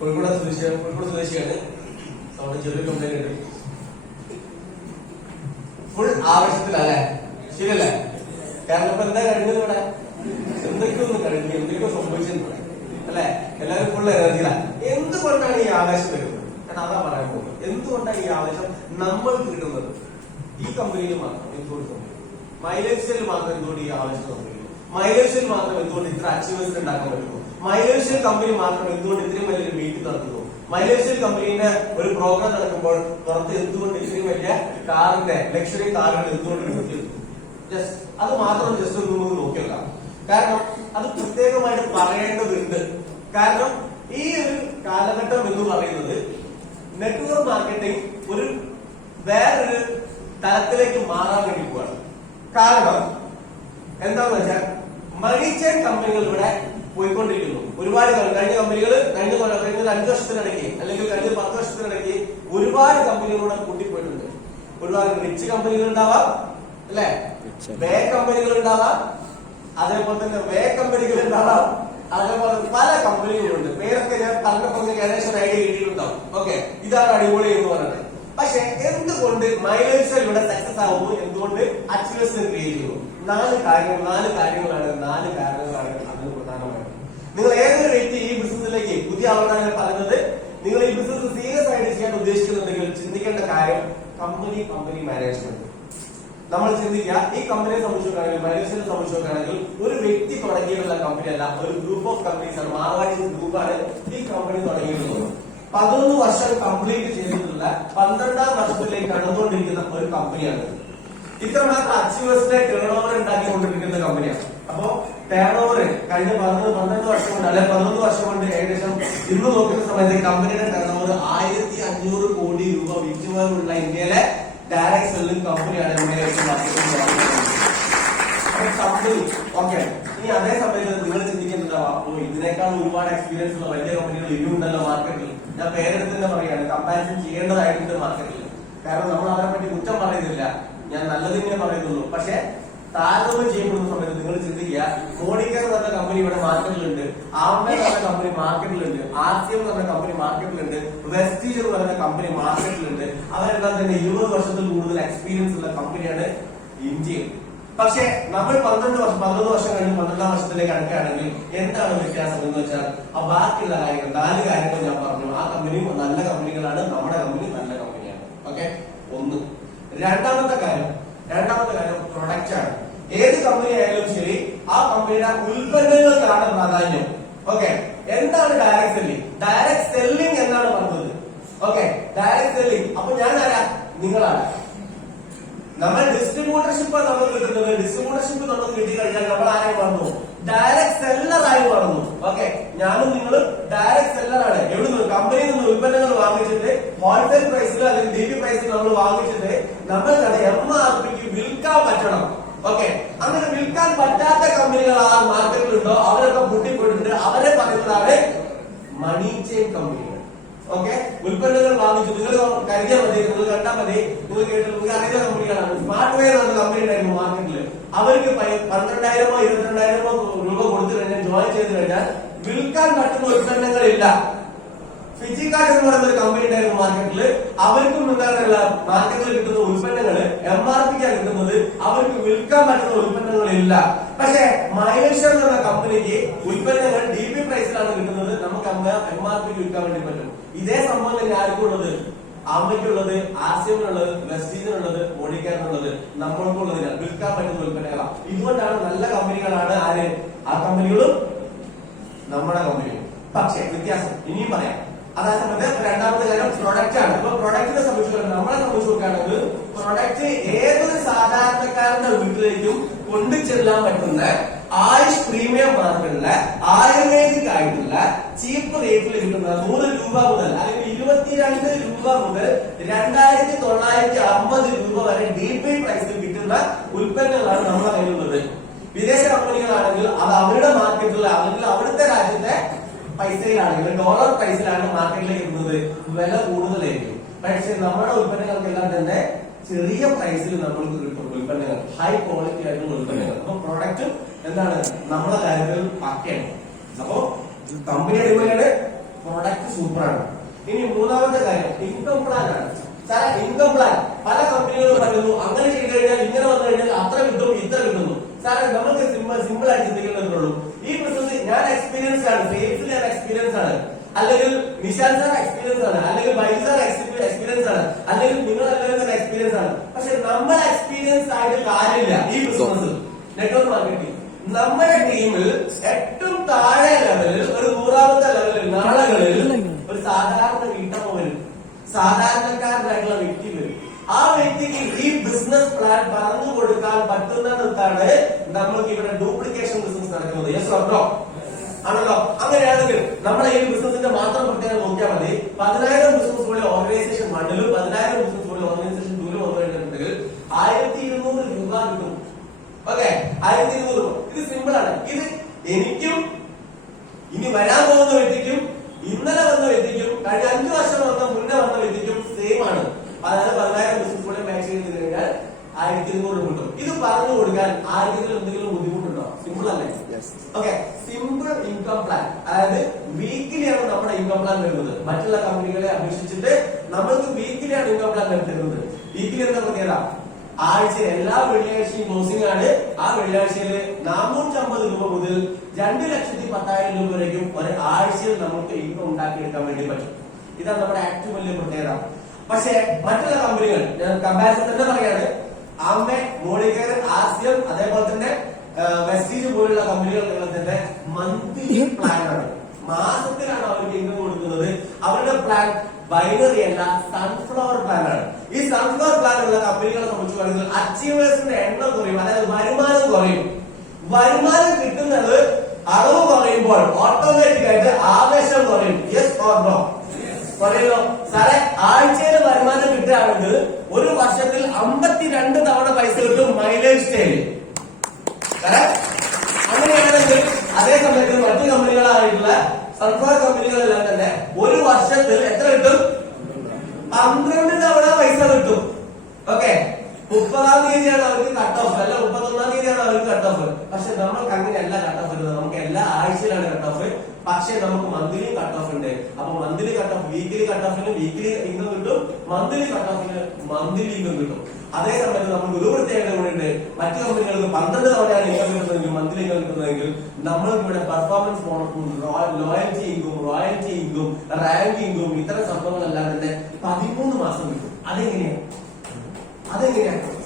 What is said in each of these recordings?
കോഴിക്കോട് സ്വദേശിയാണ്. നമ്മുടെ ചെറിയ കംപ്ലൈന്റ് ഉണ്ട്. ഫുൾ ആവശ്യത്തിലല്ലേ? ശരിയല്ലേ? കാരണം ഇപ്പൊ എന്താ കഴിഞ്ഞത് ഇവിടെ? എന്തൊക്കെയോ ഒന്ന് കഴിഞ്ഞു, എന്തൊക്കെയോ സംഭവിച്ചിട്ടുണ്ട് അല്ലെ? എല്ലാവരും ഫുൾ എനർജിയിലാണ്. എന്തുകൊണ്ടാണ് ഈ ആവേശം വരുന്നത്? ഞാൻ അതാ പറയാൻ പോകുന്നത്. എന്തുകൊണ്ടാണ് ഈ ആവേശം നമ്മൾക്ക് കിട്ടുന്നത്? ഈ കമ്പനിയിൽ മാത്രം എന്തുകൊണ്ട് മൈലേജ് സെയിൽ മാത്രം എന്തുകൊണ്ട് ഈ ആവേശം സംഭവിക്കുന്നു? മൈലേജ് സെയിൽ മാത്രം എന്തുകൊണ്ട് ഇത്ര അച്ചീവ്മെന്റ് ഉണ്ടാക്കാൻ പറ്റുന്നു? മൈലേജ് സെയിൽ കമ്പനി മാത്രം എന്തുകൊണ്ട് ഇത്രയും വലിയൊരു മീറ്റ് നടത്തുന്നു? മൈലേജ് സെയിൽ കമ്പനീന്റെ ഒരു പ്രോഗ്രാം നടക്കുമ്പോൾ പുറത്ത് എന്തുകൊണ്ട് ഇത്രയും വലിയ കാറിന്റെ ലക്ഷറി കാറുകൾ എന്തുകൊണ്ട് നിർത്തിയിരുന്നു? ജസ്റ്റ് അത് മാത്രം ജസ്റ്റ് ഒന്ന് നോക്കിയേക്കാം. കാരണം അത് പ്രത്യേകമായിട്ട് പറയേണ്ടതുണ്ട്. കാരണം ഈ ഒരു കാലഘട്ടം എന്ന് പറയുന്നത് നെറ്റ്വർക്ക് മാർക്കറ്റിംഗ് ഒരു വേറൊരു തലത്തിലേക്ക് മാറാൻ വേണ്ടി പോവാണ്. കാരണം എന്താന്ന് വെച്ചാൽ മണി ചെയിൻ കമ്പനികൾ ഇവിടെ പോയിക്കൊണ്ടിരിക്കുന്നു. ഒരുപാട് കഴിഞ്ഞ കമ്പനികൾ കഴിഞ്ഞ 5 വർഷത്തിനിടയ്ക്ക് അല്ലെങ്കിൽ കഴിഞ്ഞ 10 വർഷത്തിനിടയ്ക്ക് ഒരുപാട് കമ്പനികളൂടെ കൂട്ടിപ്പോയിട്ടുണ്ട്. ഒരുപാട് റിച്ച് കമ്പനികൾ ഉണ്ടാവാം അല്ലെ, വേ കമ്പനികൾ ഉണ്ടാവാം, അതേപോലെ തന്നെ വേ കമ്പനികൾ ഉണ്ടാവാം, അതേപോലെ പല കമ്പനികളുണ്ട്. പേരൊക്കെ ഞാൻ പറഞ്ഞപ്പോൾ ഏകദേശം ഐഡിയ കിട്ടിയിട്ടുണ്ടാവും. ഓക്കെ, ഇതാണ് അടിപൊളി എന്ന് പറഞ്ഞത്. പക്ഷെ എന്തുകൊണ്ട് മൈലേജ് സെയിൽ ഇവിടെ സക്സസ് ആവുന്നു? എന്തുകൊണ്ട് അച്ചീവ്മെന്റ് ക്രിയേറ്റ് ചെയ്യുന്നു? 4 കാര്യങ്ങളാണ് അതിന് പ്രധാനമായിട്ട്. നിങ്ങൾ ഏതൊരു വ്യക്തി ഈ ബിസിനസ്സിലേക്ക് പുതിയ ആളാണ് പറയുന്നത്, നിങ്ങൾ ഈ ബിസിനസ് സീരിയസ് ആയിട്ട് ചെയ്യാൻ ഉദ്ദേശിക്കുന്നുണ്ടെങ്കിൽ ചിന്തിക്കേണ്ട കാര്യം കമ്പനി മാനേജ്മെന്റ്. നമ്മൾ ചിന്തിക്കുക, ഈ കമ്പനിയെ സംബന്ധിച്ചോക്കുകയാണെങ്കിൽ മൈലേജ് സെയിലിനെ സംബന്ധിച്ചോക്കുകയാണെങ്കിൽ ഒരു വ്യക്തി തുടങ്ങിയിട്ടുള്ള കമ്പനി അല്ല, ഒരു ഗ്രൂപ്പ് ഓഫ് കമ്പനീസ് ആണ്. മാർവാടി ഗ്രൂപ്പാണ് ഈ കമ്പനി തുടങ്ങിയിട്ടുള്ളത്. 11 വർഷം കംപ്ലീറ്റ് ചെയ്തിട്ടുള്ള 12ാം വർഷത്തിലേക്ക് കടന്നുകൊണ്ടിരിക്കുന്ന ഒരു കമ്പനിയാണ്. ഇത്രമാത്രം അച്ചീവേഴ്സിന്റെ ടേൺ ഓവർ ഉണ്ടാക്കിക്കൊണ്ടിരിക്കുന്ന കമ്പനിയാണ്. അപ്പോ ടേൺ ഓവർ കഴിഞ്ഞ 12 വർഷം കൊണ്ട് അല്ലെ 11 വർഷം കൊണ്ട് ഏകദേശം ഇന്ന് നോക്കുന്ന സമയത്ത് കമ്പനിയുടെ ടേൺ ഓവർ 1500 കോടി രൂപ വിറ്റുവാനുള്ള ഇന്ത്യയിലെ ഡയറക്ട് സെല്ലിംഗ് കമ്പനിയാണ് കമ്പനി. ഓക്കെ, ഇനി അതേ സമയത്ത് നിങ്ങൾ ചിന്തിക്കുന്നുണ്ടാവാം, ഇതിനേക്കാൾ ഒരുപാട് എക്സ്പീരിയൻസ് ഉള്ള വലിയ കമ്പനികൾ ഇനിയുണ്ടല്ലോ മാർക്കറ്റിൽ. ഞാൻ പേരെടുത്ത് തന്നെ പറയാണ്, കമ്പാരിസൺ ചെയ്യേണ്ടതായിട്ടുണ്ട് മാർക്കറ്റിൽ. കാരണം നമ്മൾ അവരെ പറ്റി കുറ്റം പറയുന്നില്ല, ഞാൻ നല്ലതിനെ പറയുന്നുള്ളൂ. പക്ഷെ താരതമ്യം ചെയ്യപ്പെടുന്ന സമയത്ത് നിങ്ങൾ ചിന്തിക്കുക, മോഡിക്കർ എന്ന് പറഞ്ഞ കമ്പനി ഇവിടെ മാർക്കറ്റിലുണ്ട്, ആംബെ എന്ന് പറഞ്ഞ കമ്പനി മാർക്കറ്റിലുണ്ട്, ആർസിഎം എന്ന് പറഞ്ഞ കമ്പനി മാർക്കറ്റിലുണ്ട്, വെസ്റ്റീജ് എന്ന് പറയുന്ന കമ്പനി മാർക്കറ്റിലുണ്ട്. അവരെല്ലാം തന്നെ 20 വർഷത്തിൽ കൂടുതൽ എക്സ്പീരിയൻസ് ഉള്ള കമ്പനിയാണ് ഇന്ത്യയിൽ. പക്ഷെ നമ്മൾ 11 വർഷം കഴിഞ്ഞ് 12ാം വർഷത്തിലേക്ക് അടുക്കുകയാണെങ്കിൽ എന്താണ് വ്യത്യാസം എന്ന് വെച്ചാൽ ആ ബാക്കിയുള്ള കാര്യങ്ങൾ 4 കാര്യങ്ങൾ ഞാൻ പറഞ്ഞു. ആ കമ്പനിയും നല്ല കമ്പനികളാണ്, നമ്മുടെ കമ്പനി നല്ല കമ്പനിയാണ്. ഓക്കെ, ഒന്ന്. രണ്ടാമത്തെ കാര്യം പ്രൊഡക്റ്റ് ആണ്. ഏത് കമ്പനി ആയാലും ശരി, ആ കമ്പനിയുടെ ഉൽപ്പന്നങ്ങൾക്കാണ് പ്രാധാന്യം. ഓക്കെ, എന്താണ് ഡയറക്ട് സെല്ലിംഗ്? ഡയറക്ട് സെല്ലിംഗ് എന്നാണ് പറഞ്ഞത്. Okay, direct selling. അപ്പൊ ഞാൻ ആരാ? നിങ്ങളാണ്. നമ്മൾ ഡിസ്ട്രിബ്യൂട്ടർഷിപ്പ് നമുക്ക് കിട്ടുന്നത്, ഡിസ്ട്രിബ്യൂട്ടർഷിപ്പ് നമുക്ക് കിട്ടിക്കഴിഞ്ഞാൽ നമ്മൾ ആരായി മാറുന്നു? ഡയറക്ട് സെല്ലറായി മാറുന്നു. ഓക്കെ, ഞാനും നിങ്ങളും ഡയറക്ട് സെല്ലറാണ്. എവിടെ നിന്ന്? കമ്പനിയിൽ നിന്ന് ഉൽപ്പന്നങ്ങൾ വാങ്ങിച്ചിട്ട് ഹോൾസെയിൽ പ്രൈസിൽ അല്ലെങ്കിൽ DP പ്രൈസിൽ നമ്മൾ വാങ്ങിച്ചിട്ട് നമ്മൾക്കത് MRPക്ക് വിൽക്കാൻ പറ്റണം. ഓക്കെ, അങ്ങനെ വിൽക്കാൻ പറ്റാത്ത കമ്പനികൾ ആ മാർക്കറ്റിലുണ്ടോ അവരൊക്കെ പൊട്ടിപ്പോയിട്ടുണ്ട്. അവരെ പറയുന്നതാണ് മണി ചെയിൻ കമ്പനികൾ. ഓക്കെ, ഉൽപ്പന്നങ്ങൾ വാങ്ങിച്ചു നിങ്ങൾ കരുതിയാൽ മതി, നിങ്ങൾ കണ്ടാൽ മതി, നിങ്ങൾ കേട്ടു, നിങ്ങൾ അറിയുന്ന കമ്പനികളാണ്. സ്മാർട്ട് വെയർ എന്ന കമ്പനി ഉണ്ടായിരുന്നു മാർക്കറ്റിൽ. അവർക്ക് 12,000 22,000 രൂപ കൊടുത്തു കഴിഞ്ഞാൽ ജോയിൻ ചെയ്ത് കഴിഞ്ഞാൽ വിൽക്കാൻ പറ്റുന്ന ഉൽപ്പന്നങ്ങളില്ല. ഫിജിക്കാർഡ് എന്ന് പറയുന്ന ഒരു കമ്പനി ഉണ്ടായിരുന്നു മാർക്കറ്റിൽ. അവർക്കും എന്താ മാർക്കറ്റിൽ കിട്ടുന്ന ഉൽപ്പന്നങ്ങള് MRPക്കാണ് കിട്ടുന്നത്, അവർക്ക് വിൽക്കാൻ പറ്റുന്ന ഉൽപ്പന്നങ്ങളില്ല. പക്ഷെ മൈലേജ് എന്ന കമ്പനിക്ക് ഉൽപ്പന്നങ്ങൾ DP പ്രൈസിലാണ് കിട്ടുന്നത്, നമുക്ക് MRPക്ക് വിൽക്കാൻ വേണ്ടി പറ്റും. ഇതേ സംഭവം തന്നെ ആർക്കുള്ളത്? ആമ്പയ്ക്കുള്ളത്, ആർസിഎമ്മിനുള്ളത്, വെസ്റ്റീജിനുള്ളത്, മോഡിക്കാരനുള്ളത്, നമ്മൾക്കുള്ളതിനാൽ വിൽക്കാൻ പറ്റുന്ന ഉൽപ്പന്നങ്ങളാണ്. ഇതുകൊണ്ടാണ് നല്ല കമ്പനികളാണ് ആര്? ആ കമ്പനികളും നമ്മുടെ കമ്പനികളും. പക്ഷെ വ്യത്യാസം ഇനിയും പറയാം. അതേസമയത്ത് രണ്ടാമത്തെ കാര്യം പ്രൊഡക്റ്റ് ആണ്. അപ്പൊ പ്രൊഡക്റ്റിനെ സംബന്ധിച്ചിടത്തോളം നമ്മളെ സംബന്ധിച്ച് നോക്കുകയാണെങ്കിൽ പ്രൊഡക്റ്റ് ഏതൊരു സാധാരണക്കാരന്റെ വീട്ടിലേക്കും കൊണ്ടുചെല്ലാൻ പറ്റുന്ന ആയുഷ് പ്രീമിയം മാർക്കറ്റിലെ ആയുർവേദിക് ആയിട്ടുള്ള ചീപ്പ് റേറ്റിൽ കിട്ടുന്ന 100 രൂപ മുതൽ അല്ലെങ്കിൽ 22 രൂപ മുതൽ 2,950 രൂപ വരെ DP പ്രൈസിൽ കിട്ടുന്ന ഉൽപ്പന്നങ്ങളാണ് നമ്മുടെ കയ്യിലുള്ളത്. വിദേശ കമ്പനികളാണെങ്കിൽ അത് അവരുടെ മാർക്കറ്റിൽ അല്ലെങ്കിൽ അവിടുത്തെ രാജ്യത്തെ പൈസയിലാണെങ്കിൽ ഡോളർ പ്രൈസിലാണ് മാർക്കറ്റിലേക്ക് എത്തുന്നത്, വില കൂടുതലായിരിക്കും. പക്ഷെ നമ്മുടെ ഉൽപ്പന്നങ്ങൾക്കെല്ലാം തന്നെ ചെറിയ പ്രൈസിൽ നമ്മൾക്ക് കിട്ടും ഉൽപ്പന്നങ്ങൾ, ഹൈ ക്വാളിറ്റി ആയിട്ടുള്ള ഉൽപ്പന്നങ്ങൾ. അപ്പൊ പ്രോഡക്റ്റ് എന്താണ് നമ്മുടെ കാര്യത്തിൽ പക്കയാണ്. അപ്പോ കമ്പനി അടിമയാണ്, പ്രോഡക്റ്റ് സൂപ്പറാണ്. ഇനി മൂന്നാമത്തെ കാര്യം ഇൻകം പ്ലാൻ ആണ്. സാറേ ഇൻകം പ്ലാൻ പല കമ്പനികളും പറയുന്നു അങ്ങനെ ചെയ്ത് കഴിഞ്ഞാൽ ഇങ്ങനെ വന്നു കഴിഞ്ഞാൽ അത്ര കിട്ടും ഇത്ര കിട്ടുന്നു. സാറേ നമുക്ക് സിമ്പിൾ ആയിട്ട് ചിന്തിക്കേണ്ടതുള്ളൂ. ഈ ബിസിനസ് ഞാൻ എക്സ്പീരിയൻസ് ആണ്, സെയിൽസിൽ ഞാൻ എക്സ്പീരിയൻസ് ആണ്, അല്ലെങ്കിൽ നിഷാൻ സാർ എക്സ്പീരിയൻസ് ആണ്, അല്ലെങ്കിൽ ബൈജു സാർ എക്സ്പീരിയൻസ് ആണ്, അല്ലെങ്കിൽ നിങ്ങൾ എല്ലാവരും എക്സ്പീരിയൻസ് ആണ്. പക്ഷെ നമ്മൾ എക്സ്പീരിയൻസ് ആയിട്ട് കാര്യമില്ല ഈ ബിസിനസ് നെറ്റ്വർക്ക് മാർക്കറ്റിംഗ്. നമ്മുടെ ടീമിൽ ഏറ്റവും താഴെ ലെവലിൽ ഒരു 100ാമത്തെ ലെവലിൽ നാളുകളിൽ ഒരു സാധാരണ വീട്ടമ്മ വരും, സാധാരണക്കാരനായിട്ടുള്ള വ്യക്തി വരും. ആ വ്യക്തിക്ക് ഈ ബിസിനസ് പ്ലാൻ പറഞ്ഞു കൊടുക്കാൻ പറ്റുന്നിടത്താണ് നമുക്ക് ഇവിടെ ഡ്യൂപ്ലിക്കേഷൻ ബിസിനസ് നടക്കുന്നത്. Yes or no? ആണല്ലോ. അങ്ങനെയാണെങ്കിൽ നമ്മുടെ ഈ ബിസിനസിന്റെ മാത്രം പ്രത്യേകം നോക്കിയാൽ മതി. 10,000 ബിസിനസ് പോലെ ഓർഗനൈസേഷൻ മണ്ണിലും 10,000 ബിസിനസ് പോലെ ഓർഗനൈസേഷൻ ദൂരം വന്നു കഴിഞ്ഞിട്ടുണ്ടെങ്കിൽ 1,200 രൂപ കിട്ടും. ഓക്കെ, 1,200 രൂപ. ഇത് സിമ്പിൾ ആണ്. ഇത് എനിക്കും ഇനി വരാൻ പോകുന്ന വ്യക്തിക്കും ഇന്നലെ വന്ന വ്യക്തിക്കും കഴിഞ്ഞ 5 വർഷം മുന്നേ വന്ന വ്യക്തിക്കും സെയിം ആണ്. അതായത് 10,000 ബിസിനസ് പോലെ മാച്ച് ചെയ്ത് കഴിഞ്ഞാൽ 1,200 കിട്ടും. ഇത് പറഞ്ഞു കൊടുക്കാൻ ആർക്കെങ്കിലും എന്തെങ്കിലും ബുദ്ധിമുട്ടുണ്ടോ? സിമ്പിൾ അല്ലേ? Okay, simple income plan. അതായത് വീക്കിലിയാണ് നമ്മുടെ ഇൻകം പ്ലാൻ വരുന്നത്. മറ്റുള്ള കമ്പനികളെ അപേക്ഷിച്ചിട്ട് നമ്മൾക്ക് വീക്കിലിയാണ് ഇൻകം പ്ലാൻ വരുന്നത്. വീക്കിലി എന്താ പ്രത്യേകത? ആഴ്ച എല്ലാ വെള്ളിയാഴ്ചയും ക്ലോസിംഗ് ആണ്. ആ വെള്ളിയാഴ്ചയിൽ 450 രൂപ മുതൽ 2,10,000 രൂപ വരയ്ക്കും ഒരു ആഴ്ചയിൽ നമുക്ക് ഇൻകം ഉണ്ടാക്കിയെടുക്കാൻ വേണ്ടി പറ്റും. ഇതാണ് നമ്മുടെ ഏറ്റവും വലിയ പ്രത്യേകത. പക്ഷെ മറ്റുള്ള കമ്പനികൾ ഞാൻ കമ്പാരിസൺ തന്നെ പറയാണ്. ആമെ, മോളിക്കർ, ആസിയം, അതേപോലെ തന്നെ വെസ്റ്റീജ് പോലുള്ള കമ്പനികളുടെ മന്ത്ലി പ്ലാൻ ആണ്. മാസത്തിലാണ് അവർക്ക് ഇൻകം കൊടുക്കുന്നത്. അവരുടെ പ്ലാൻ ബൈനറി അല്ല, സൺഫ്ലവർ പ്ലാൻ ആണ്. ഈ സൺഫ്ലവർ പ്ലാൻ ഉള്ള കമ്പനികളെ സംബന്ധിച്ച് പറയുന്നത് അച്ചീവേഴ്സിന്റെ എണ്ണം കുറയും, അതായത് വരുമാനം കുറയും. വരുമാനം കിട്ടുന്നത് അളവ് കുറയുമ്പോൾ ഓട്ടോമാറ്റിക് ആയിട്ട് ആവേശം കുറയും. Yes or no? പറയുമോ സാറേ? ആഴ്ചയിൽ വരുമാനം കിട്ടുകയാണെങ്കിൽ ഒരു വർഷത്തിൽ 52 തവണ പൈസ കിട്ടും മൈലേജ് സ്റ്റേയിൽ. അങ്ങനെയാണെങ്കിൽ അതേ സമയത്ത് മറ്റു കമ്പനികളായിട്ടുള്ള സൺഫ്ലവർ കമ്പനികളെല്ലാം തന്നെ ഒരു വർഷത്തിൽ എത്ര കിട്ടും? 12 തവണ പൈസ കിട്ടും. ഓക്കെ, 30-ാം തീയതിയാണ് അവർക്ക് കട്ട് ഓഫ്, അല്ല 31-ാം തീയതിയാണ് അവർക്ക് കട്ട് ഓഫ്. പക്ഷെ നമ്മൾക്ക് അങ്ങനെയല്ല കട്ട് ഓഫ് വരുന്നത്. നമുക്ക് എല്ലാ ആഴ്ചയിലാണ് കട്ട് ഓഫ്. പക്ഷെ നമുക്ക് മന്ത്ലി കട്ട് ഓഫ് ഉണ്ട്. അപ്പൊ monthly cut off, weekly cut ഓഫിന് വീക്കിലി ഇൻകം കിട്ടും, മന്ത്ലി കട്ട് ഓഫിന് മന്ത്ലി ഇൻകം കിട്ടും. അതേ സമയത്ത് നമുക്ക് ഒരു പ്രത്യേകത കൂടെ ഉണ്ട്. മറ്റു കമ്പനികൾക്ക് 12 തവണയാണ് ഇൻകം കിട്ടുന്നതെങ്കിൽ മന്ത്ലി ഇൻകം കിട്ടുന്നതെങ്കിൽ നമ്മൾക്ക് ഇവിടെ പെർഫോമൻസ് ബോണസും loyalty income, royalty income, rank income, ഇത്തരം സംഭവങ്ങളെല്ലാം തന്നെ 13 മാസം കിട്ടും. അതെങ്ങനെയാണ്?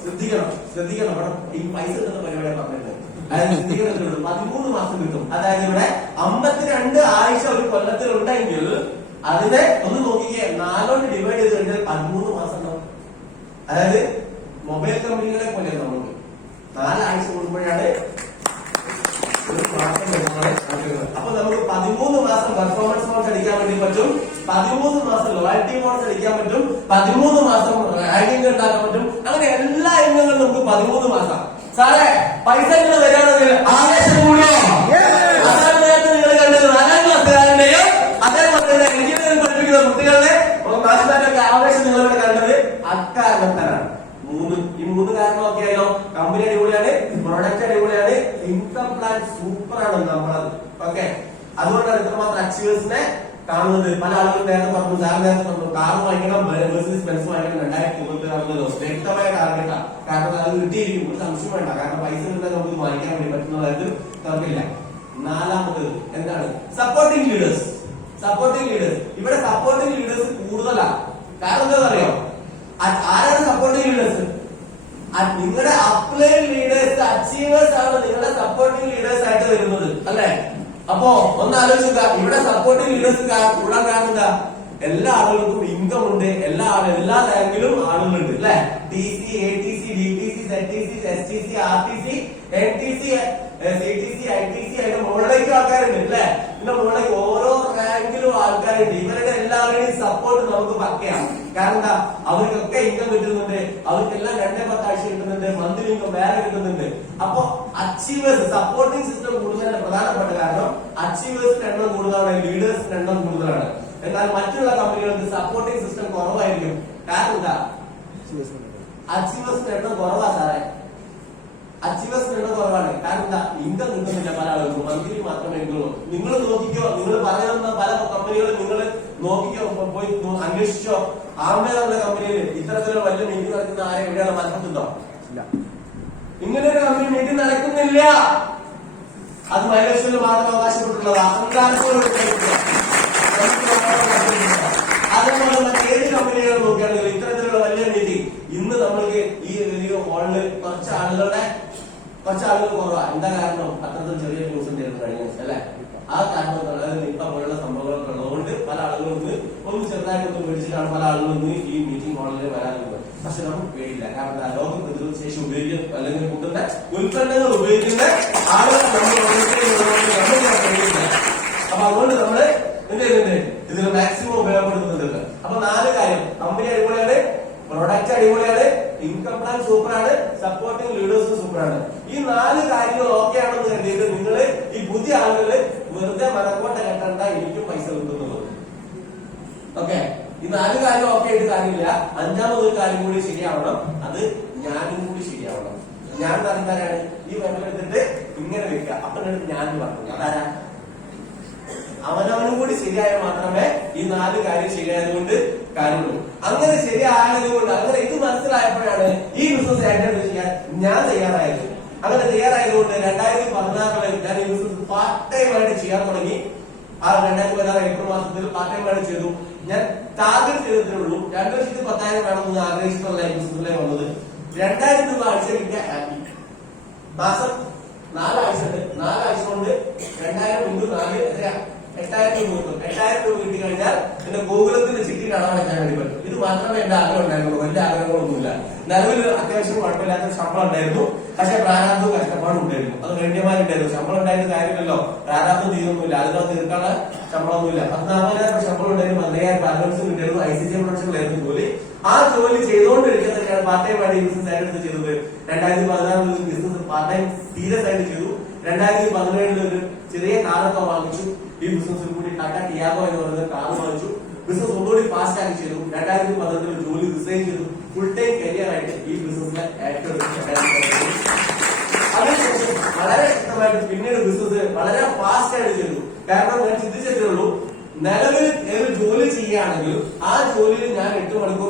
ശ്രദ്ധിക്കണം. ഇവിടെ ഈ പൈസ കിട്ടുന്ന പരിപാടിയാണ് പറഞ്ഞിട്ടുണ്ട്. അതായത് 13 മാസം കിട്ടും. അതായത് ഇവിടെ 52 ആഴ്ച ഒരു കൊല്ലത്തിൽ ഉണ്ടെങ്കിൽ അതിനെ ഒന്ന് നോക്കിക്കേ, 4 കൊണ്ട് ഡിവൈഡ് ചെയ്ത് കഴിഞ്ഞാൽ 13 മാസം ഉണ്ടാവും. അതായത് മൊബൈൽ കമ്പനികളെ പോലെ നമുക്ക് 4 ആഴ്ച കൂടുമ്പോഴാണ് ഒരു മാസം വരുന്നത്. അപ്പൊ നമുക്ക് 13 മാസം പെർഫോമൻസ് ബോണസ് അടിക്കാൻ വേണ്ടി പറ്റും, 13 മാസം ലോയൽറ്റി ബോണസ് അടിക്കാൻ പറ്റും, 13 മാസം റാങ്കിങ് ഉണ്ടാക്കാൻ പറ്റും. അങ്ങനെ എല്ലാ ഇനങ്ങളും നമുക്ക് 13 മാസം. സാറേ പൈസ ഇങ്ങനെ വരികയാണെങ്കിൽ ആവേശം കൂടിയോ? അതാണ് നേരത്തെ നിങ്ങൾ കണ്ടത് 4ാം ക്ലാസ്സുകാരന്റെയും അതേപോലെ തന്നെ എഞ്ചിനീയറിംഗ് പഠിപ്പിക്കുന്ന കുട്ടികളുടെ മാസ്റ്റർമാരൊക്കെ ആവേശം നിങ്ങളിവിടെ കണ്ടത് അക്കാരണത്താലാണ്. ഈ 3 കാരണമൊക്കെ ആയാലോ. കമ്പനി അടിപൊളിയാണ്, പ്രൊഡക്റ്റ് അടിപൊളിയാണ്, ഇൻകം പ്ലാൻ സൂപ്പറാണ് നമ്മളത്. ഓക്കെ, അതുകൊണ്ടാണ് ഇത്രമാത്രം അച്ചീവേഴ്സിനെ കാണുന്നത്. പല ആളുകളും നേരത്തെ പറഞ്ഞു, സാർ നേരത്തെ പറഞ്ഞു, കാർ വാങ്ങിക്കണം, മെർസിഡീസ് ബെൻസ് വാങ്ങിക്കണം 2026 വ്യക്തമായ ടാർഗറ്റാണ്. കാരണം അത് കിട്ടിയിരിക്കും, ഒരു സംശയം വേണ്ട. കാരണം പൈസ കിട്ടാൻ നമുക്ക് വാങ്ങിക്കാൻ വേണ്ടി പറ്റുന്ന കാര്യത്തിൽ തർക്കമില്ല. 4ാമത് എന്താണ്? Supporting leaders. ഇവിടെ സപ്പോർട്ടിംഗ് ലീഡേഴ്സ് കൂടുതലാണ്. കാരണം എന്താ അറിയോ? ആരാണ് സപ്പോർട്ടിംഗ് ലീഡേഴ്സ്? നിങ്ങളുടെ അപ്ലൈഡ് ലീഡേഴ്സ്, അച്ചീവേഴ്സ് ആണ് നിങ്ങളുടെ സപ്പോർട്ടിംഗ് ലീഡേഴ്സ് ആയിട്ട് വരുന്നത്, അല്ലെ? അപ്പോ ഒന്ന് ആലോചിക്കുക, ഇവിടെ സപ്പോർട്ടിംഗ് ലീഡേഴ്സ് കൂടാൻ കാരണം എന്താ? എല്ലാ ആളുകൾക്കും ഇൻകം ഉണ്ട്, എല്ലാ റാങ്കിലും ആളുകളുണ്ട്, അല്ലെ? TC, ATC, DTC, ZTC, STC, RTC, NTC, CTC, ITC അതിന്റെ മുകളിലേക്ക് ആൾക്കാരുണ്ട്, അല്ലെ? പിന്നെ മുകളിലേക്ക് ഓരോ റാങ്കിലും ആൾക്കാരുണ്ട്. ഇവരുടെ എല്ലാവരുടെയും സപ്പോർട്ട് നമുക്ക് പക്കയാണ്. കാരണം എന്താ? അവർക്കൊക്കെ ഇൻകം കിട്ടുന്നുണ്ട്, അവർക്കെല്ലാം 2-10 ആഴ്ച കിട്ടുന്നുണ്ട്, മന്ത്ലി ഇൻകം വേറെ കിട്ടുന്നുണ്ട്. അപ്പൊ അച്ചീവേഴ്സ്, സപ്പോർട്ടിംഗ് സിസ്റ്റം കൂടുതൽ പ്രധാനപ്പെട്ട കാരണം അച്ചീവേഴ്സിന്റെ എണ്ണം കൂടുതലാണ്, ലീഡേഴ്സിന്റെ എണ്ണം കൂടുതലാണ്. എന്നാൽ മറ്റുള്ള കമ്പനികൾക്ക് സപ്പോർട്ടിംഗ് സിസ്റ്റം കുറവായിരിക്കും. കാരണം എന്താ? അച്ചീവേഴ്സിന്റെ എണ്ണം കുറവാ സാറേ. അച്ചീവേഴ്സിന്റെ എണ്ണം കുറവാണ്. കാരണം എന്താ? ഇൻകം കിട്ടുന്നില്ല പല ആളുകൾക്കും, മന്ത്ലി മാത്രമേ ഉള്ളൂ. നിങ്ങൾ നോക്കിക്കോ, നിങ്ങൾ പറയുന്ന പല കമ്പനികളും നിങ്ങൾ നോക്കിക്കോ, പോയി അന്വേഷിച്ചോ. ആംബേ എന്ന കമ്പനിയിൽ ഇത്തരത്തിലുള്ള വലിയ മീറ്റിംഗ് നടക്കുന്ന ആരെ എവിടെയാണ് മലപ്പുറത്തുണ്ടോ? ഇങ്ങനെ ഒരു കമ്പനി മീറ്റിംഗ് നടക്കുന്നില്ല. അത് മൈലേശ്വരിൽ മാത്രം അവകാശപ്പെട്ടുള്ളതാ. അതേപോലെ ഏത് കമ്പനികൾ നോക്കുകയാണെങ്കിൽ ഇത്തരത്തിലുള്ള വലിയ മീറ്റിംഗ് ഇന്ന് നമ്മൾക്ക് ഈ വലിയ ഹാളില് കുറച്ച് ആളുകൾ കുറവാ. എന്താ കാരണം? അത്രത്തിൽ ചെറിയ ന്യൂസ് ഉണ്ടായിരുന്നു കഴിഞ്ഞ ദിവസം അല്ലെ. ആ കാരണം നിപ്പ പോലുള്ള സംഭവങ്ങളൊക്കെ ഉള്ളതുകൊണ്ട് പല ആളുകളും ഒന്ന് ചെറുതായിട്ടൊന്ന് മേടിച്ചിട്ടാണ് പല ആളുകളും ഈ മീറ്റിംഗ് ഹാളിൽ വരാറുള്ളത്. പക്ഷെ നമുക്ക് പേടിയില്ല. കാരണം രോഗ പ്രതിരോധ ശേഷി ഉപയോഗിക്കുന്ന അല്ലെങ്കിൽ കൂട്ടുന്ന ഉൽപ്പന്നങ്ങൾ ഉപയോഗിക്കുന്ന ആളുകൾ നമ്മൾ പേടിയില്ല. അപ്പൊ അതുകൊണ്ട് നമ്മള് എന്ത് ചെയ്യുന്നുണ്ട്? ഇതിൽ മാക്സിമം ഉപയോഗപ്പെടുത്തുന്നുണ്ട്. അപ്പൊ 4 കാര്യം: കമ്പനി അടിപൊളിയാണ്, പ്രൊഡക്റ്റ് അടിപൊളിയാണ്, ഇൻകം പ്ലാൻ സൂപ്പറാണ്, സപ്പോർട്ടിംഗ് ലീഡേഴ്സും സൂപ്പറാണ്. ഈ 4 കാര്യങ്ങൾ ഓക്കെ ആണെന്ന് കരുതിയിട്ട് നിങ്ങൾ ഈ പുതിയ ആളുകള് വെറുതെ മരക്കോട്ട കെട്ടണ്ട, എനിക്കും പൈസ കിട്ടുന്നത്. ഓക്കെ, ഈ 4 കാര്യം ഓക്കെ ആയിട്ട് കാര്യമില്ല. 5ാമതൊരു കാര്യം കൂടി ശരിയാവണം. അത് ഞാനും കൂടി ശരിയാവണം. ഞാൻ എന്തായാലും ഈ വെള്ളമെടുത്തിട്ട് ഇങ്ങനെ വെക്കുക. അപ്പൊ ഞാൻ പറഞ്ഞു അതാരാ? അവനവനും കൂടി ശരിയായാൽ മാത്രമേ ഈ 4 കാര്യം ശരിയായതുകൊണ്ട് കാര്യമുള്ളൂ. അങ്ങനെ ശരിയായത് കൊണ്ട് അങ്ങനെ ഇത് മനസ്സിലായപ്പോഴാണ് ഈ ബിസിനസ് ഹാൻഡിൽ ചെയ്യാൻ ഞാൻ തയ്യാറായത്. അങ്ങനെ തയ്യാറായതുകൊണ്ട് 2016 ഞാൻ ഈ ബിസിനസ് പാർട്ട് ടൈം ആയിട്ട് ചെയ്യാൻ തുടങ്ങി. ആ 2016 ഏപ്രിൽ മാസത്തിൽ പാർട്ട് ടൈം ആയിട്ട് ചെയ്തു. ഞാൻ ടാർഗറ്റ് ചെയ്തതേ ഉള്ളൂ. 2,10,000 വേണമെന്ന് ആഗ്രഹിച്ചിട്ടുള്ള ഈ ബിസിനസ്സിലേക്ക് വന്നത്. 2,000 രൂപ ആഴ്ച കിട്ടിയ ഹാപ്പി. മാസം 4 ആഴ്ച ഉണ്ട്. 4 ആഴ്ച കൊണ്ട് 2,000 × 4 എത്രയാ? 8,000 രൂപ കിട്ടും. 8,000 രൂപ കിട്ടി കഴിഞ്ഞാൽ എന്റെ ഗോകുലത്തിന്റെ ചിട്ടി കാണാൻ വെക്കാൻ വേണ്ടി പറ്റും. ഇത് മാത്രമേ എന്റെ ആഗ്രഹം ഉണ്ടായിരുന്നുള്ളൂ. വലിയ ആഗ്രഹങ്ങളൊന്നുമില്ല. നിലവിൽ അത്യാവശ്യം കുഴപ്പമില്ലാത്ത ശമ്പളം ഉണ്ടായിരുന്നു. പക്ഷെ പ്രാരാബ്ദവും കഷ്ടപ്പാടും ഉണ്ടായിരുന്നു. അത് വേണ്ടിയമാരുണ്ടായിരുന്നു. ശമ്പളം ഉണ്ടായിരുന്ന കാര്യമല്ലോ, പ്രാരാബ്ദം തീരുന്നില്ല. അതിനകത്ത് തീർക്കാനുള്ള ശമ്പളമൊന്നുമില്ല. 14,000 ശമ്പളം ഉണ്ടായിരുന്നു. 15,000 ബാലൻസ് ഉണ്ടായിരുന്നു. ICC പ്രൊഡക്ഷനിലായിരുന്നു ജോലി. ആ ജോലി ചെയ്തുകൊണ്ടിരിക്കുന്ന തന്നെയാണ് പാർട്ട് ടൈം ആയിട്ട് ബിസിനസ് ആയിട്ട് ചെയ്തത്. 2016 ബിസിനസ് പാർട്ട് ടൈം സീരിയസ് ആയിട്ട് ചെയ്തു. 2017 ഒരു ചെറിയ കാറൊക്കെ വാങ്ങിച്ചു. ഈ ബിസിനസ്സിൽ കൂടി ടാറ്റ ടിയാഗോ എന്ന് പറയുന്ന കാർ വാങ്ങിച്ചു. ബിസിനസ് ഒന്നുകൂടി ഫാസ്റ്റ് ആക്കി ചെയ്തു. 2018 ജോലി റിസൈൻ ചെയ്തു. ഫുൾ ടൈം കരിയർ ആയിട്ട് ഈ ബിസിനസ്സിനെ അതിനുശേഷം വളരെ ശക്തമായിട്ട് പിന്നീട് ബിസിനസ് വളരെ ഫാസ്റ്റ് ആയിട്ട് ചെയ്തു. കാരണം ഞാൻ ചിന്തിച്ചേ ഉള്ളൂ, നിലവിൽ ഏത് ജോലി ചെയ്യുകയാണെങ്കിൽ ആ ജോലിയിൽ ഞാൻ 8 മണിക്കൂർ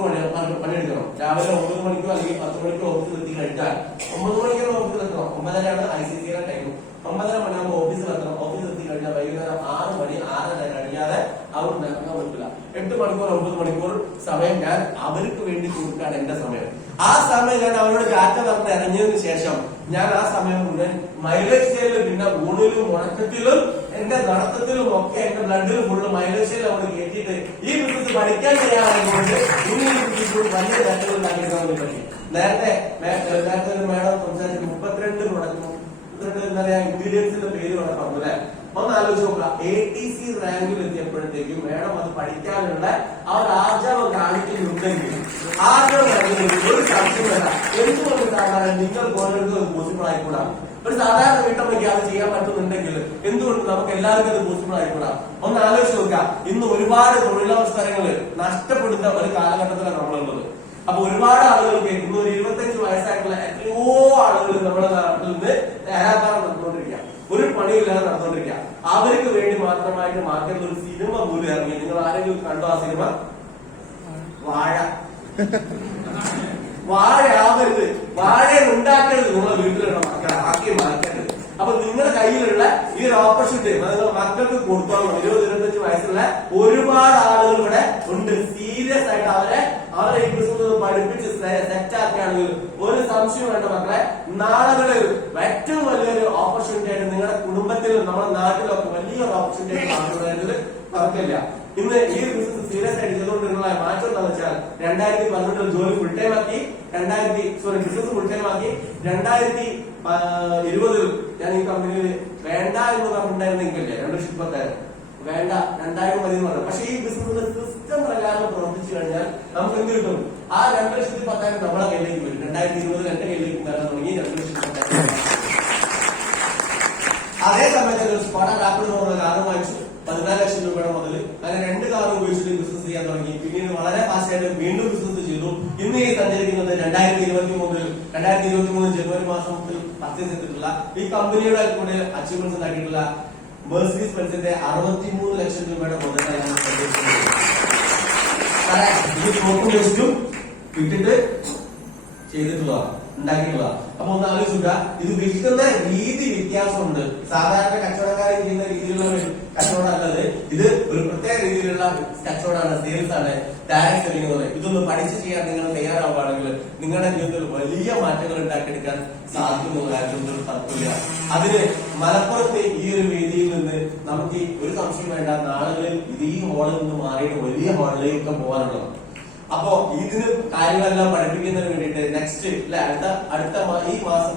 പണിയെടുക്കണം. രാവിലെ 9 മണിക്കോ അല്ലെങ്കിൽ 10 മണിക്കോ ഓഫീസിൽ എത്തി കഴിഞ്ഞാൽ 9 മണിക്കൂർ ഓഫീസിൽ എത്തണം. 9:30 ICCയുടെ ടൈം. 9:30 മണിയാകുമ്പോൾ ഓഫീസിൽ എത്തണം. ഓഫീസിൽ എത്തി കഴിഞ്ഞാൽ വൈകുന്നേരം 6 മണി 6:30 കഴിയാതെ അവർ നടക്കാൻ പറ്റില്ല. 8 മണിക്കൂർ 9 മണിക്കൂർ സമയം ഞാൻ അവർക്ക് വേണ്ടി കൊടുക്കുകയാണ് എന്റെ സമയം. ആ സമയം ഞാൻ അവരോട് കാറ്റ പറഞ്ഞ് ഇറങ്ങിയതിനു ശേഷം ഞാൻ ആ സമയം മുഴുവൻ മൈലേജ് സെയിലും പിന്നെ ഊണിലും ഉണക്കത്തിലും എന്റെ നടത്തത്തിലും ഒക്കെ എന്റെ ബ്ലഡിലും ഫുള്ള് മൈലേജ് സെയിൽ അവിടെ കയറ്റിയിട്ട് ഈ ബിസിനസ് പഠിക്കാൻ തയ്യാറായതുകൊണ്ട് ഇനി ഈ ബിസിനസ് വലിയ നേട്ടങ്ങൾ ഉണ്ടാക്കിയെടുക്കാൻ വേണ്ടി പറ്റി. നേരത്തെ ഒരു മേഡം സംസാരിച്ച് 32 പ്രൊഡക്റ്റും എന്താ പറയാ ഇൻഗ്രീഡിയൻസിന്റെ പേര് ഇവിടെ പറഞ്ഞു അല്ലെ. ഒന്ന് ആലോചിച്ച് നോക്കുക. ATC റാങ്കിൽ എത്തിയപ്പോഴത്തേക്കും മേഡം അത് പഠിക്കാനുള്ള ആ ഒരു ആർജവം കാണിക്കുന്നുണ്ടെങ്കിൽ ഒരു സംശയം വേണ്ട. എന്തുകൊണ്ട് സാധാരണ നിങ്ങൾക്ക് ഓരോരുത്തരും പോസിബിൾ ആയിക്കൂടാ? ഒരു സാധാരണ വീട്ടമ്മയ്ക്ക് അത് ചെയ്യാൻ പറ്റുന്നുണ്ടെങ്കിൽ എന്തുകൊണ്ട് നമുക്ക് എല്ലാവർക്കും അത് പോസിബിൾ ആയിക്കൂടാ? ഒന്ന് ആലോചിച്ച് നോക്കുക. ഇന്ന് ഒരുപാട് തൊഴിലവസരങ്ങള് നഷ്ടപ്പെടുന്ന ഒരു കാലഘട്ടത്തിലാണ് നമ്മളുള്ളത്. അപ്പൊ ഒരുപാട് ആളുകൾക്ക് ഇന്ന് ഒരു 25 വയസ്സായിട്ടുള്ള എത്രയോ ആളുകൾ നമ്മുടെ നാട്ടിൽ നിന്ന് ഏകാകാരം നടന്നുകൊണ്ടിരിക്കുക. ഒരു പണിയില്ലാതെ നടന്നുകൊണ്ടിരിക്കുക. അവർക്ക് വേണ്ടി മാത്രമായിട്ട് മാർക്കറ്റിൽ ഒരു സിനിമ പോലും ഇറങ്ങി. നിങ്ങൾ ആരെങ്കിലും കണ്ടോ ആ സിനിമ? വാഴയാവരുത്, വാഴയെ ഉണ്ടാക്കരുത്. നിങ്ങളെ വീട്ടിലുള്ള മക്കളെ ആക്കി മാറ്റരുത്. അപ്പൊ നിങ്ങളുടെ കയ്യിലുള്ള ഈ ഒരു ഓപ്പർച്യൂണിറ്റി മക്കൾക്ക് കൊടുത്തോളൂ. 20-25 വയസ്സുള്ള ഒരുപാട് ആളുകൾ ഇവിടെ ഉണ്ട്. സീരിയസ് ആയിട്ട് അവരെ ഈ ബിസിനസ് പഠിപ്പിച്ച് സെറ്റ് ആക്കുകയാണെങ്കിൽ ഒരു സംശയം വേണ്ട മക്കളെ. നാളുകളിൽ ഏറ്റവും വലിയൊരു ഓപ്പർച്യൂണിറ്റി ആയിട്ട് നിങ്ങളുടെ കുടുംബത്തിലും നമ്മുടെ നാട്ടിലൊക്കെ വലിയൊരു ഓപ്പർച്യൂണിറ്റി ആയിട്ട് മാറുന്നതിൽ തർക്കമില്ല. ഇന്ന് ഈ ബിസിനസ് സീരിയസ് ആയിട്ട് ചെയ്തുകൊണ്ടിരുന്ന മാറ്റം എന്താണെന്ന് വെച്ചാൽ 2018 ജോലി ഫുൾ ടൈം ആക്കി. ബിസിനസ് ഫുൾ ടൈം ആക്കി. 2020 ഞാൻ ഈ കമ്പനിയിൽ വേണ്ട എന്ന് പറഞ്ഞിട്ടുണ്ടായിരുന്നെങ്കിലേ 2,10,000 വേണ്ട 2,000 മതി എന്ന് പറഞ്ഞു. പക്ഷെ ഈ ബിസിനസ് സിസ്റ്റം പ്രകാരം പ്രവർത്തിച്ചു കഴിഞ്ഞാൽ നമുക്ക് എന്ത് കിട്ടും? ആ 2,10,000 നമ്മളെ കയ്യിലേക്ക് വരും. 2020 എന്റെ കയ്യിലേക്ക് വരാൻ തുടങ്ങി 2,10,000. അതേ സമയത്ത് ഒരു സ്കോഡ റാപ്പിഡ് എന്ന് പറഞ്ഞ കാറ് വാങ്ങിച്ചു. 14 ലക്ഷം രൂപയുടെ മുതൽ അങ്ങനെ 2 കാർ ഉപയോഗിച്ചിട്ട് ബിസിനസ് ചെയ്യാൻ തുടങ്ങി. പിന്നീട് വളരെ ഫാസ്റ്റ് ആയിട്ട് വീണ്ടും ബിസിനസ് ചെയ്തു. ഇന്ന് ഈ സഞ്ചരിക്കുന്നത് 2023 ജനുവരി മാസത്തിൽ പർച്ചേസ് ചെയ്തിട്ടുള്ള ഈ കമ്പനിയുടെ കൂടെ അച്ചീവ്മെന്റ്സ് ഉണ്ടാക്കിയിട്ടുള്ള മെർസിഡീസ് ബെൻസിന്റെ 63 ലക്ഷം രൂപയുടെ മുതലാണ് ഈ ചോക്കും വേസ്റ്റും ഇട്ടിട്ട് ചെയ്തിട്ടുള്ളതാണ്, ഉണ്ടാക്കിയിട്ടുള്ളതാണ്. അപ്പൊ ഒന്ന് ആലോചിക്കുക, ഇത് വിൽക്കുന്ന രീതി വ്യത്യാസമുണ്ട്. സാധാരണ കച്ചവടക്കാരെ ചെയ്യുന്ന രീതിയിലുള്ള കച്ചവടം അല്ലത്, ഇത് ഒരു പ്രത്യേക രീതിയിലുള്ള കച്ചവടമാണ്, സെയിൽസ് ആണ്, ഡയറക്ട് സെല്ലിംഗ് എന്ന് പറയുന്നത്. ഇതൊന്ന് പഠിച്ച് ചെയ്യാൻ നിങ്ങൾ തയ്യാറാവുകയാണെങ്കിൽ നിങ്ങളുടെ ജീവിതത്തിൽ വലിയ മാറ്റങ്ങൾ ഉണ്ടാക്കിയെടുക്കാൻ സാധിക്കുന്ന കാര്യത്തിൽ തർക്കമില്ല. അതിന് മലപ്പുറത്തെ ഈ ഒരു വേദിയിൽ നിന്ന് നമുക്ക് ഒരു സംശയം വേണ്ട, നാളുകളിൽ ഇത് ഈ ഹാളിൽ നിന്ന് മാറിയിട്ട് വലിയ ഹാളിലേക്ക് പോകാനുള്ളതാണ്. അപ്പോ ഇതിന് കാര്യങ്ങളെല്ലാം പഠിപ്പിക്കുന്നതിന് വേണ്ടിയിട്ട് നെക്സ്റ്റ് അല്ലെ അടുത്ത മാസം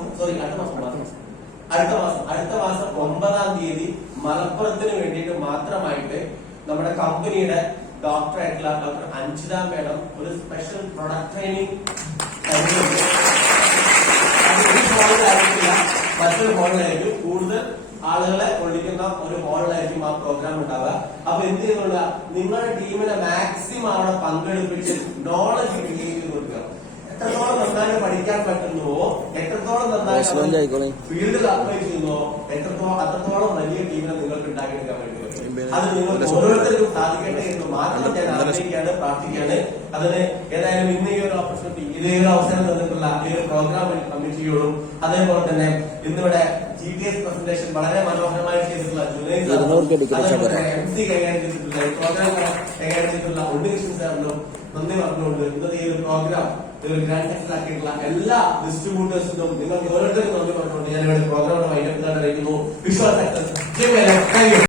9-ാം തീയതി മലപ്പുറത്തിന് വേണ്ടിയിട്ട് മാത്രമായിട്ട് നമ്മുടെ കമ്പനിയുടെ ഡോക്ടറായിട്ടുള്ള ഡോക്ടർ അഞ്ജിത മേഡം ഒരു സ്പെഷ്യൽ പ്രൊഡക്ട് ട്രെയിനിങ് മറ്റൊരു ഹോളിലായിരിക്കും, കൂടുതൽ ആളുകളെ കൊള്ളിക്കുന്ന ഒരു ഹോളിലായിരിക്കും ആ പ്രോഗ്രാം ഉണ്ടാവുക. അപ്പൊ എന്ത് ചെയ്യുന്നുള്ള നിങ്ങളുടെ ടീമിനെ മാക്സിമം അവിടെ പങ്കെടുപ്പിച്ച് നോളജ് ഗെയിൻ ചെയ്ത് കൊടുക്കുക. എത്രത്തോളം നന്നായി പഠിക്കാൻ പറ്റുന്നുവോ, എത്രത്തോളം നന്നായി ഫീൽഡിൽ അപ്ലൈ ചെയ്യുന്നുവോ, അത്രത്തോളം വലിയ ടീമിനെ നിങ്ങൾക്ക് ഉണ്ടാക്കിയെടുക്കാൻ പറ്റും. അത് നിങ്ങൾക്ക് ഓരോരുത്തർക്കും സാധിക്കട്ടെ എന്ന് മാത്രം ഞാൻ ആഗ്രഹിക്കുകയാണ്, പ്രാർത്ഥിക്കുകയാണ്. അതിന് ഏതായാലും ഇന്ന് ഈ ഒരു ഓപ്പർച്യൂണിറ്റി, ഇതേ ഒരു അവസരം തന്നിട്ടുള്ള ഈ ഒരു പ്രോഗ്രാം കമ്മിറ്റിയോടും അതേപോലെ തന്നെ ഇന്നിവിടെ GTS പ്രസന്റേഷൻ വളരെ മനോഹരമായി ചെയ്തിട്ടുള്ള MC കൈകാര്യം ചെയ്തിട്ടുള്ള പ്രോഗ്രാം കൈകാര്യം ചെയ്തിട്ടുള്ള ഉണ്ണികൃഷ്ണൻ സാറിനും നന്ദി പറഞ്ഞുകൊണ്ട് ഇന്നത്തെ ഈ ഒരു പ്രോഗ്രാം ഗ്രാൻഡ് സക്സസ് ആക്കിയിട്ടുള്ള എല്ലാ ഡിസ്ട്രിബ്യൂട്ടേഴ്സിനും നിങ്ങൾക്ക് ഓരോരുത്തരും നന്ദി പറഞ്ഞുകൊണ്ട് ഞാൻ ഇവിടെ പ്രോഗ്രാം വൈകിട്ട് അറിയിക്കുന്നു. Visual success.